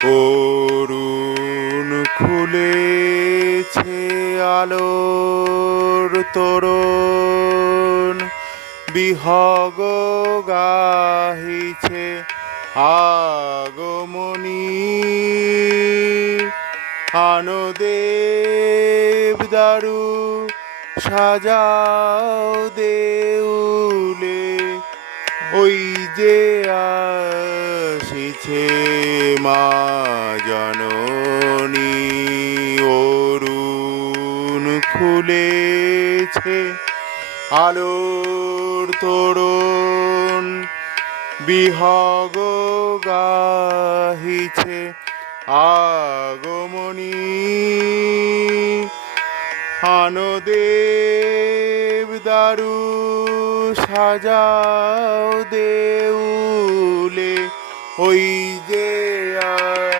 অরুণ খুলেছে আলোর তোরণ বিহগ গাহিছে আগমনী। আনদেব দারু সাজাও দেউলে ওই যে আসিছে মা জননী। অরুণ খুলেছে আলোর তোরণ বিহগ গাহিছে আগমনী। আনদেব দারু সাজাও hoy día.